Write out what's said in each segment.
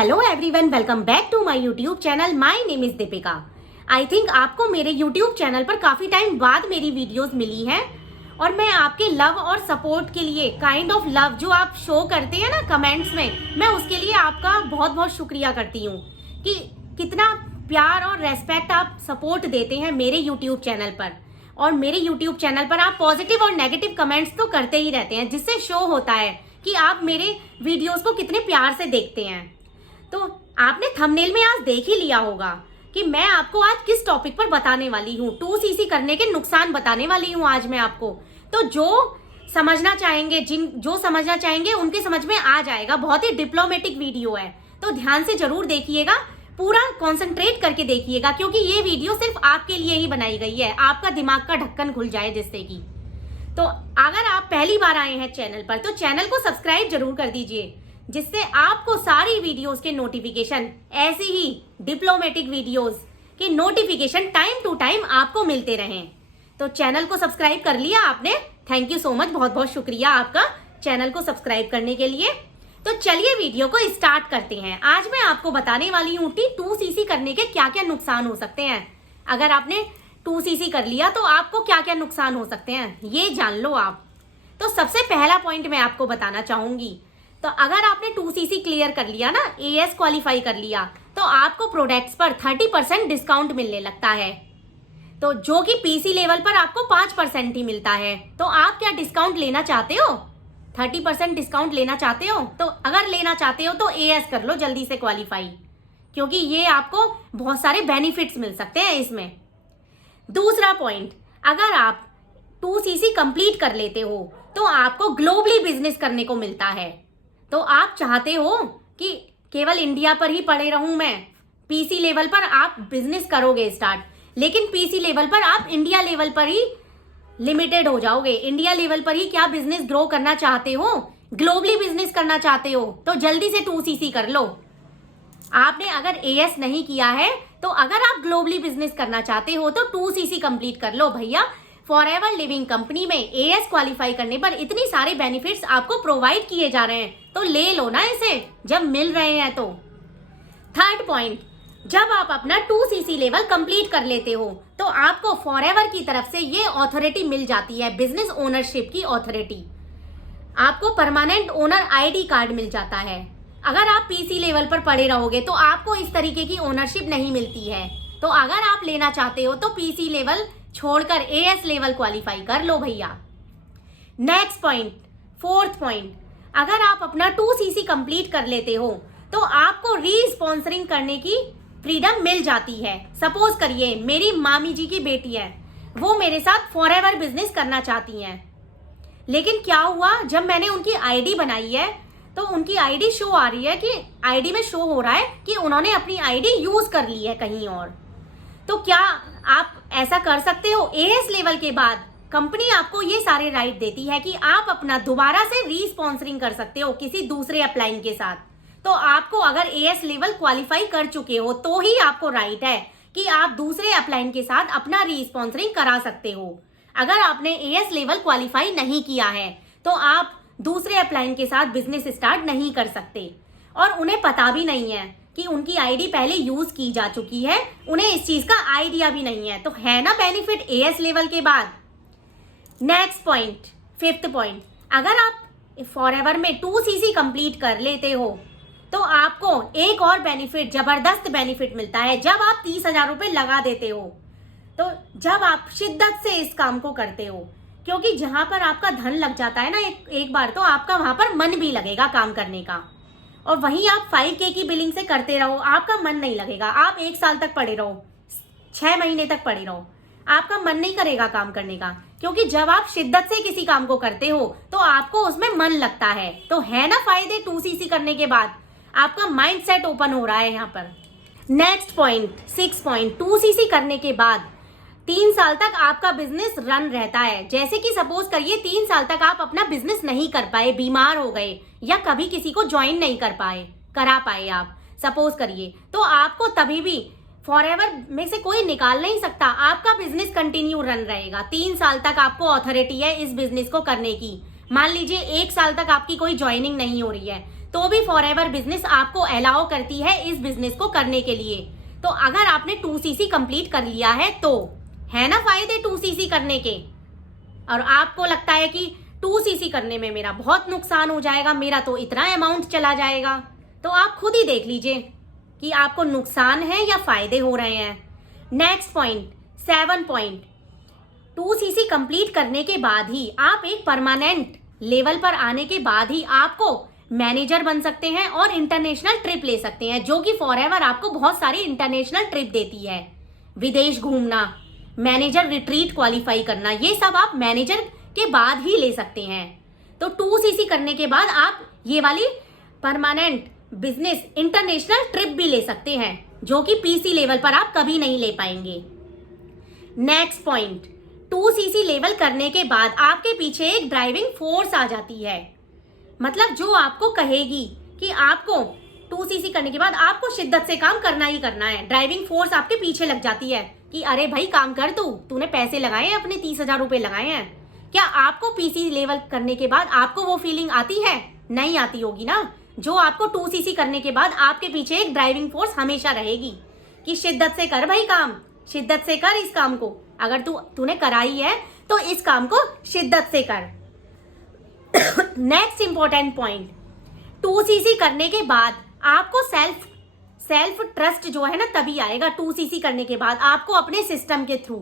Hello everyone, welcome back to my YouTube channel. My name is Deepika. I think आपको मेरे YouTube channel पर काफ़ी time बाद मेरी वीडियोस मिली हैं और मैं आपके लव और सपोर्ट के लिए, काइंड ऑफ लव जो आप शो करते हैं ना कमेंट्स में, मैं उसके लिए आपका बहुत बहुत शुक्रिया करती हूँ कि कितना प्यार और रेस्पेक्ट आप सपोर्ट देते हैं मेरे यूट्यूब चैनल पर। और मेरे यूट्यूब चैनल पर आप पॉजिटिव और नेगेटिव कमेंट्स तो करते ही रहते हैं, जिससे शो होता है कि आप मेरे वीडियोज़ को कितने प्यार से देखते हैं। तो आपने थंबनेल में आज देख ही लिया होगा कि मैं आपको आज किस टॉपिक पर बताने वाली हूँ। 2cc करने के नुकसान बताने वाली हूँ आज मैं आपको। तो जो समझना चाहेंगे उनके समझ में आ जाएगा। बहुत ही डिप्लोमेटिक वीडियो है, तो ध्यान से जरूर देखिएगा, पूरा कंसंट्रेट करके देखिएगा, क्योंकि ये वीडियो सिर्फ आपके लिए ही बनाई गई है, आपका दिमाग का ढक्कन खुल जाए जिससे कि। तो अगर आप पहली बार आए हैं चैनल पर तो चैनल को सब्सक्राइब जरूर कर दीजिए, जिससे आपको सारी वीडियोस के नोटिफिकेशन, ऐसी ही डिप्लोमेटिक वीडियोस के नोटिफिकेशन टाइम टू टाइम आपको मिलते रहें। तो चैनल को सब्सक्राइब कर लिया आपने? थैंक यू सो मच, बहुत बहुत शुक्रिया आपका चैनल को सब्सक्राइब करने के लिए। तो चलिए वीडियो को स्टार्ट करते हैं। आज मैं आपको बताने वाली हूँ कि 2cc करने के क्या क्या नुकसान हो सकते हैं। अगर आपने 2cc कर लिया तो आपको क्या क्या नुकसान हो सकते हैं ये जान लो आप। तो सबसे पहला पॉइंट मैं आपको बताना चाहूंगी, तो अगर आपने 2cc क्लियर कर लिया ना, AS क्वालिफाई कर लिया, तो आपको प्रोडक्ट्स पर 30% डिस्काउंट मिलने लगता है। तो जो कि PC लेवल पर आपको 5% ही मिलता है। तो आप क्या डिस्काउंट लेना चाहते हो? 30% डिस्काउंट लेना चाहते हो? तो अगर लेना चाहते हो तो AS कर लो जल्दी से क्वालिफाई, क्योंकि ये आपको बहुत सारे बेनिफिट्स मिल सकते हैं इसमें। दूसरा पॉइंट, अगर आप 2cc कंप्लीट कर लेते हो तो आपको ग्लोबली बिजनेस करने को मिलता है। तो आप चाहते हो कि केवल इंडिया पर ही पड़े रहूं मैं, PC लेवल पर आप बिजनेस करोगे स्टार्ट, लेकिन PC लेवल पर आप इंडिया लेवल पर ही लिमिटेड हो जाओगे। इंडिया लेवल पर ही क्या बिजनेस ग्रो करना चाहते हो, ग्लोबली बिजनेस करना चाहते हो, तो जल्दी से 2cc कर लो। आपने अगर AS नहीं किया है तो अगर आप ग्लोबली बिजनेस करना चाहते हो तो 2cc कंप्लीट कर लो भैया। फॉरएवर लिविंग कंपनी में AS क्वालिफाई करने पर इतनी सारे बेनिफिट्स आपको प्रोवाइड किए जा रहे हैं, तो ले लो ना इसे जब मिल रहे हैं तो। थर्ड पॉइंट, जब आप अपना 2cc लेवल कंप्लीट कर लेते हो तो आपको फॉरएवर की तरफ से ये अथॉरिटी मिल जाती है, बिजनेस ओनरशिप की अथॉरिटी। आपको परमानेंट ओनर ID कार्ड मिल जाता है। अगर आप PC लेवल पर पड़े रहोगे तो आपको इस तरीके की ओनरशिप नहीं मिलती है। तो अगर आप लेना चाहते हो तो PC लेवल छोड़कर AS लेवल क्वालिफाई कर लो भैया। नेक्स्ट पॉइंट, फोर्थ पॉइंट, अगर आप अपना 2cc कंप्लीट कर लेते हो तो आपको री-स्पॉन्सरिंग करने की फ्रीडम मिल जाती है। सपोज करिए मेरी मामी जी की बेटी है, वो मेरे साथ फॉरएवर बिजनेस करना चाहती हैं, लेकिन क्या हुआ, जब मैंने उनकी ID बनाई है तो उनकी ID शो आ रही है कि ID में शो हो रहा है कि उन्होंने अपनी ID यूज कर ली है कहीं और। तो क्या आप ऐसा कर सकते हो? AS लेवल के बाद कंपनी आपको ये सारे राइट देती है कि आप अपना दोबारा से री-स्पॉन्सरिंग कर सकते हो किसी दूसरे अपलाइन के साथ। तो आपको अगर AS लेवल क्वालिफाई कर चुके हो तो ही आपको राइट है कि आप दूसरे अपलाइन के साथ अपना री-स्पॉन्सरिंग करा सकते हो। अगर आपने AS लेवल क्वालिफाई नहीं किया है तो आप दूसरे अपलाइन के साथ बिजनेस स्टार्ट नहीं कर सकते, और उन्हें पता भी नहीं है कि उनकी ID पहले यूज की जा चुकी है, उन्हें इस चीज का आइडिया भी नहीं है। तो है ना बेनिफिट AS लेवल के बाद। नेक्स्ट पॉइंट, फिफ्थ पॉइंट, अगर आप फॉरएवर में 2cc कंप्लीट कर लेते हो तो आपको एक और बेनिफिट, जबरदस्त बेनिफिट मिलता है। जब आप 30,000 रुपए लगा देते हो, तो जब आप शिद्दत से इस काम को करते हो, क्योंकि जहां पर आपका धन लग जाता है ना एक बार, तो आपका वहां पर मन भी लगेगा काम करने का। और वहीं आप 5K की बिलिंग से करते रहो, आपका मन नहीं लगेगा। आप 1 साल तक पड़े रहो, 6 महीने तक पड़े रहो, आपका मन नहीं करेगा काम करने का, क्योंकि जब आप शिद्दत से किसी काम को करते हो तो आपको उसमें मन लगता है। तो है ना फायदे 2cc करने के बाद, आपका माइंड सेट ओपन हो रहा है यहाँ पर। नेक्स्ट पॉइंट, 6 पॉइंट, 2cc करने के बाद 3 साल तक आपका बिजनेस रन रहता है। जैसे कि सपोज करिए 3 साल तक आप अपना बिजनेस नहीं कर पाए, बीमार हो गए, या कभी किसी को ज्वाइन नहीं करा पाए आप, सपोज करिए, तो आपको तभी भी फॉरएवर में से कोई निकाल नहीं सकता, आपका बिजनेस कंटिन्यू रन रहेगा। 3 साल तक आपको अथॉरिटी है इस बिजनेस को करने की। मान लीजिए 1 साल तक आपकी कोई ज्वाइनिंग नहीं हो रही है, तो भी फॉरएवर बिजनेस आपको अलाउ करती है इस बिजनेस को करने के लिए। तो अगर आपने 2cc कंप्लीट कर लिया है तो है ना फायदे 2cc करने के। और आपको लगता है कि 2cc करने में मेरा बहुत नुकसान हो जाएगा, मेरा तो इतना अमाउंट चला जाएगा, तो आप खुद ही देख लीजिए कि आपको नुकसान है या फायदे हो रहे हैं। Next point 7 point, 2cc complete करने के बाद ही आप एक परमानेंट लेवल पर आने के बाद ही आपको मैनेजर बन सकते हैं और इंटरनेशनल ट्रिप ले सकते हैं, जो कि फॉरएवर आपको बहुत सारी इंटरनेशनल ट्रिप देती है। विदेश घूमना, मैनेजर रिट्रीट क्वालिफाई करना, ये सब आप मैनेजर के बाद ही ले सकते हैं। तो 2cc करने के बाद आप ये वाली परमानेंट बिजनेस इंटरनेशनल ट्रिप भी ले सकते हैं, जो कि पीसी लेवल पर आप कभी नहीं ले पाएंगे। नेक्स्ट पॉइंट, 2cc लेवल करने के बाद आपके पीछे एक ड्राइविंग फोर्स आ जाती है, मतलब जो आपको कहेगी कि आपको 2cc करने के बाद आपको शिद्दत से काम करना ही करना है। ड्राइविंग फोर्स आपके पीछे लग जाती है कि अरे भाई काम कर, तूने पैसे लगाए हैं, अपने 30,000 रुपए लगाए हैं। क्या आपको पीसी लेवल करने के बाद आपको वो फीलिंग आती है? नहीं आती होगी ना। जो आपको 2cc करने के बाद आपके पीछे एक ड्राइविंग फोर्स हमेशा रहेगी कि शिद्दत से कर भाई काम, शिद्दत से कर इस काम को। अगर तूने कराई है तो इस काम को शिद्दत से कर। नेक्स्ट इंपॉर्टेंट पॉइंट, 2cc करने के बाद आपको सेल्फ ट्रस्ट जो है ना तभी आएगा 2cc करने के बाद आपको अपने सिस्टम के थ्रू,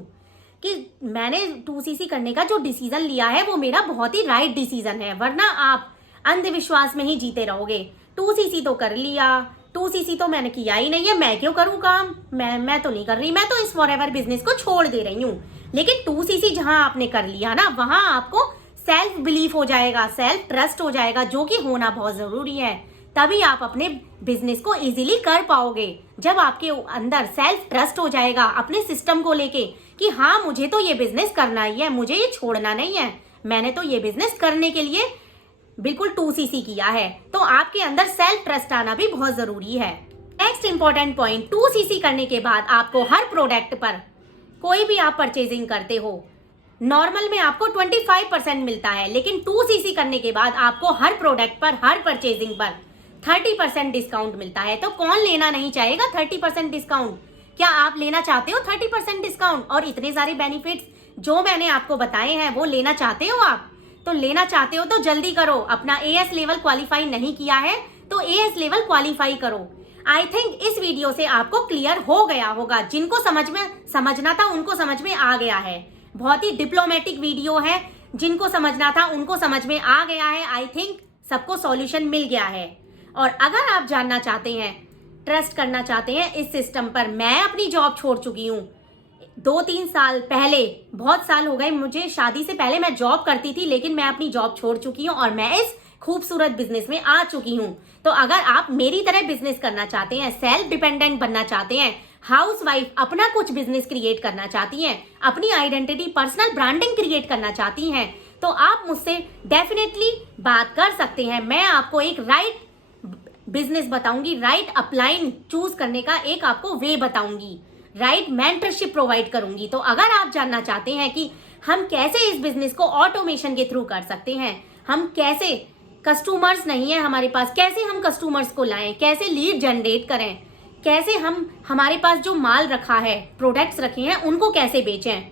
कि मैंने 2cc करने का जो डिसीजन लिया है वो मेरा बहुत ही राइट डिसीजन है, वरना आप अंधविश्वास में ही जीते रहोगे। 2cc तो कर लिया, 2cc तो मैंने किया ही नहीं है, मैं क्यों करूँ काम, मैं तो नहीं कर रही, मैं तो इस फॉरएवर बिजनेस को छोड़ दे रही हूँ। लेकिन 2cc जहां आपने कर लिया ना, वहां आपको सेल्फ बिलीफ हो जाएगा, सेल्फ ट्रस्ट हो जाएगा, जो कि होना बहुत जरूरी है। तभी आप अपने बिजनेस को इजीली कर पाओगे। जब आपके अंदर सेल्फ ट्रस्ट हो जाएगा अपने सिस्टम को लेके कि हाँ मुझे तो ये बिजनेस करना ही है, मुझे ये छोड़ना नहीं है, मैंने तो ये बिजनेस करने के लिए बिल्कुल 2cc किया है, तो आपके अंदर सेल्फ ट्रस्ट आना भी बहुत जरूरी है। नेक्स्ट इंपॉर्टेंट पॉइंट, 2cc करने के बाद आपको हर प्रोडक्ट पर, कोई भी आप परचेजिंग करते हो, नॉर्मल में आपको 25% मिलता है, लेकिन 2cc करने के बाद आपको हर प्रोडक्ट पर, हर परचेजिंग पर 30% डिस्काउंट मिलता है। तो कौन लेना नहीं चाहेगा 30% डिस्काउंट? क्या आप लेना चाहते हो 30% डिस्काउंट और इतने सारे बेनिफिट्स जो मैंने आपको बताए हैं वो लेना चाहते हो आप? तो लेना चाहते हो तो जल्दी करो। अपना AS लेवल क्वालिफाई नहीं किया है तो AS लेवल क्वालिफाई करो। आई थिंक इस वीडियो से आपको क्लियर हो गया होगा, जिनको समझना था उनको समझ में आ गया है। बहुत ही डिप्लोमेटिक वीडियो है, जिनको समझना था उनको समझ में आ गया है। आई थिंक सबको सॉल्यूशन मिल गया है। और अगर आप जानना चाहते हैं, ट्रस्ट करना चाहते हैं इस सिस्टम पर, मैं अपनी जॉब छोड़ चुकी हूँ 2-3 साल पहले, बहुत साल हो गए मुझे, शादी से पहले मैं जॉब करती थी, लेकिन मैं अपनी जॉब छोड़ चुकी हूँ और मैं इस खूबसूरत बिजनेस में आ चुकी हूँ। तो अगर आप मेरी तरह बिजनेस करना चाहते हैं, सेल्फ डिपेंडेंट बनना चाहते हैं, हाउसवाइफ अपना कुछ बिजनेस क्रिएट करना चाहती हैं, अपनी आइडेंटिटी, पर्सनल ब्रांडिंग क्रिएट करना चाहती हैं, तो आप मुझसे डेफिनेटली बात कर सकते हैं। मैं आपको एक राइट बिजनेस बताऊंगी, राइट अपलाइन चूज करने का एक आपको वे बताऊंगी, राइट मेंटरशिप प्रोवाइड करूंगी। तो अगर आप जानना चाहते हैं कि हम कैसे इस बिजनेस को ऑटोमेशन के थ्रू कर सकते हैं, हम कैसे, कस्टमर्स नहीं है हमारे पास, कैसे हम कस्टमर्स को लाएं, कैसे लीड जनरेट करें, कैसे हम हमारे पास जो माल रखा है, प्रोडक्ट्स रखे हैं, उनको कैसे बेचें,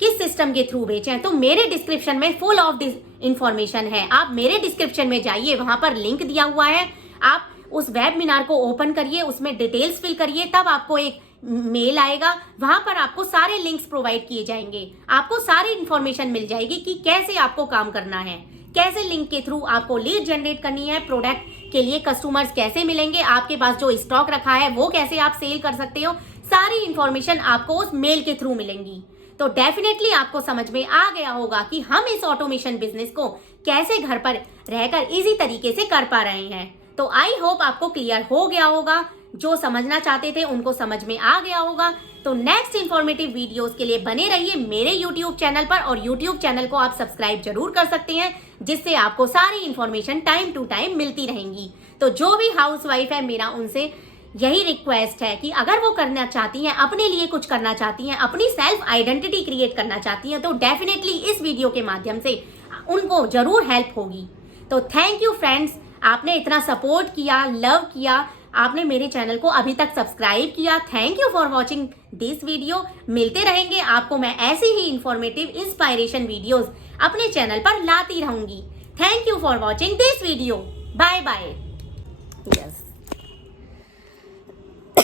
किस सिस्टम के थ्रू बेचें, तो मेरे डिस्क्रिप्शन में फुल ऑफ इंफॉर्मेशन है। आप मेरे डिस्क्रिप्शन में जाइए, वहां पर लिंक दिया हुआ है, आप उस वेबिनार को ओपन करिए, उसमें डिटेल्स फिल करिए, तब आपको एक मेल आएगा, वहां पर आपको सारे लिंक्स प्रोवाइड किए जाएंगे, आपको सारी इंफॉर्मेशन मिल जाएगी कि कैसे आपको काम करना है, कैसे लिंक के थ्रू आपको लीड जनरेट करनी है, प्रोडक्ट के लिए कस्टमर्स कैसे मिलेंगे, आपके पास जो स्टॉक रखा है वो कैसे आप सेल कर सकते हो, सारी इंफॉर्मेशन आपको उस मेल के थ्रू मिलेंगी। तो डेफिनेटली आपको समझ में आ गया होगा कि हम इस ऑटोमेशन बिजनेस को कैसे घर पर रहकर इजी तरीके से कर पा रहे हैं। तो आई होप आपको क्लियर हो गया होगा, जो समझना चाहते थे उनको समझ में आ गया होगा। तो नेक्स्ट इंफॉर्मेटिव वीडियोस के लिए बने रहिए मेरे यूट्यूब चैनल पर, और यूट्यूब चैनल को आप सब्सक्राइब जरूर कर सकते हैं, जिससे आपको सारी इंफॉर्मेशन टाइम टू टाइम मिलती रहेंगी। तो जो भी हाउसवाइफ है, मेरा उनसे यही रिक्वेस्ट है कि अगर वो करना चाहती हैं, अपने लिए कुछ करना चाहती हैं, अपनी सेल्फ आइडेंटिटी क्रिएट करना चाहती हैं, तो डेफिनेटली इस वीडियो के माध्यम से उनको जरूर हेल्प होगी। तो थैंक यू फ्रेंड्स, आपने इतना सपोर्ट किया, लव किया, आपने मेरे चैनल को अभी तक सब्सक्राइब किया। Thank you for watching this video. मिलते रहेंगे, आपको मैं ऐसी ही इंफॉर्मेटिव इंस्पायरेशन वीडियोस अपने चैनल पर लाती रहूंगी। Thank you for watching this video. Bye bye. Yes.